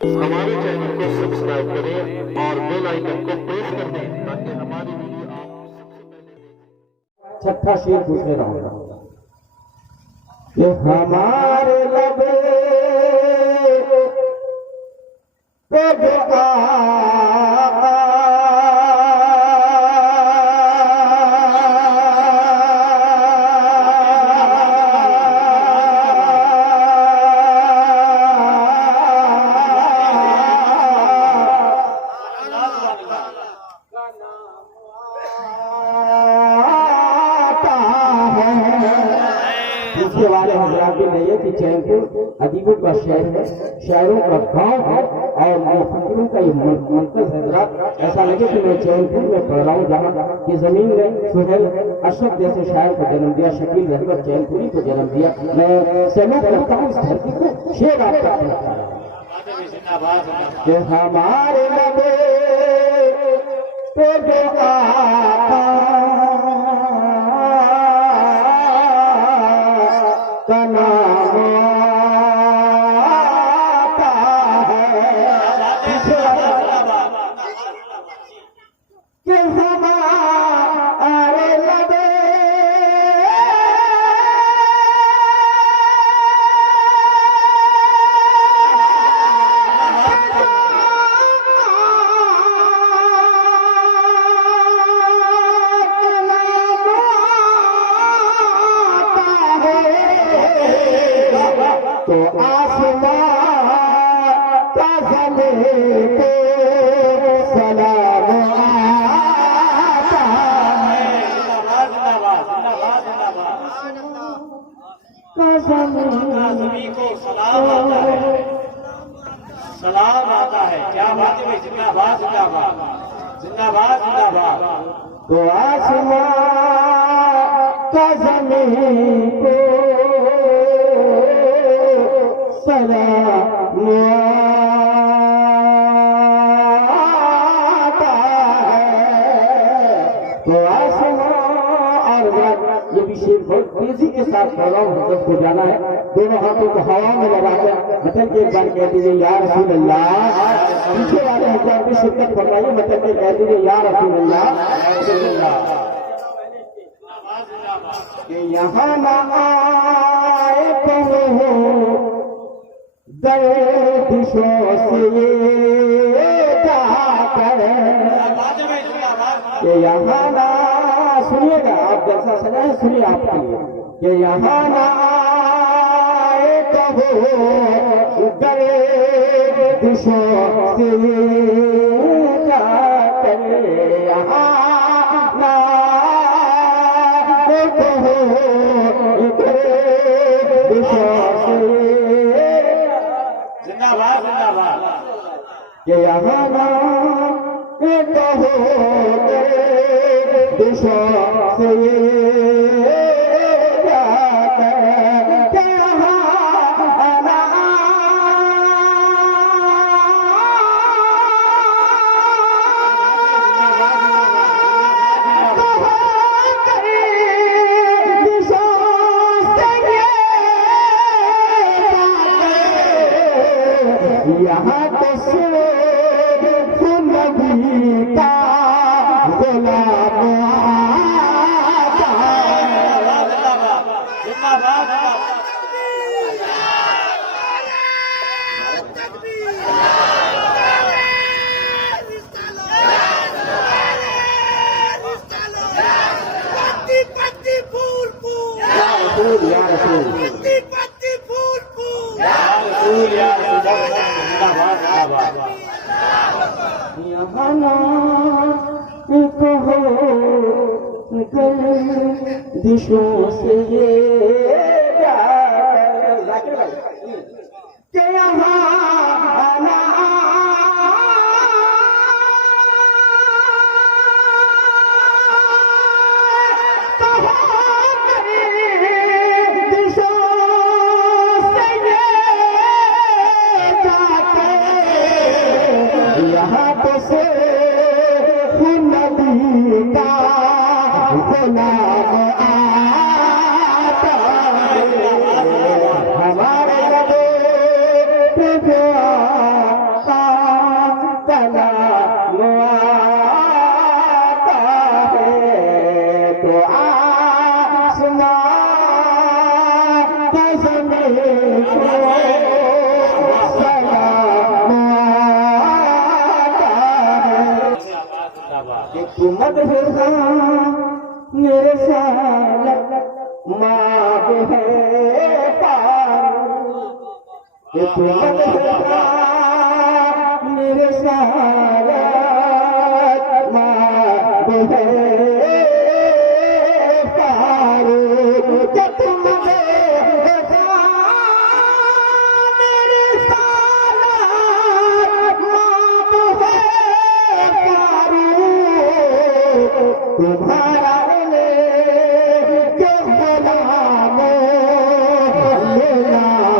हमारे चैनल को सब्सक्राइब करें और बेल आइकन को प्रेस कर दें ताकि हमारी वीडियो आप सबसे पहले देख। छठा शेर दूसरे राउंड का कि हमारे लबे पे जो इसके वाले हजरात भी नहीं है कि चैनपुर अदीबों का शहर है, शायरों का गांव है और मुफक्किरों का ये मरकज है। हजरात ऐसा लगे कि मैं चैनपुर में पढ़ रहा हूँ, जहाँ की जमीन ने सुहेल अशरफ जैसे शायर को जन्म दिया, शकील रहबर चैनपुरी को जन्म दिया। मैं सैल्यूट करता हूँ इस धरती को। शेर आपका कि हमारे लबे पे जो आका का नाम आता है कि हमारे लबे तो आसमां का ज़मीन पे सलाम आता है। ज़मीन को सलाम आता है, सलाम आता है। क्या बात है भाई, जिंदाबाद जिंदाबाद जिंदाबाद जिंदाबाद। तो आसमां का ज़मीन को सलाम आता है। तो आसमां और ये भी शेर बहुत तेजी के साथ पढ़ रहा हूँ, सबको जाना है। दोनों हाथों को हवा में लगा कर मतलब एक बार कह दीजिए या रसूल अल्लाह। पीछे वाले हजार भी शिरकत फरमाइए, मतलब के कह दीजिए या रसूल अल्लाह। यहाँ ना आए गर्दिशों से ये जाकर कि यहाँ ना, सुनिएगा आप जैसा सजाए, सुनिए आपके लिए कि यहाँ ना आए कहो गर्दिशों से ये जाकर, यहाँ ना आए कहो गर्दिशों से जिंदाबाद जिंदाबाद। कि यहाँ ना कहो दिशा से जाकर कि यहाँ ना दिशा से यहाँ तो सिर्फ नबी का गुलाम आता है। जिंदाबाद या रसूल यहाँ ना कहो गर्दिशों से ये जाकर कि यहाँ ना कहो गर्दिशों से ये जाकर, यहाँ तो से नबी का गुलाम आता है। हमारे लबे पे मदहिरा मेरे साल माँ है पारू, तू मदहिरा मेरे साल माँ है पारू, तुम तुम्हारा जो नाम ये नाम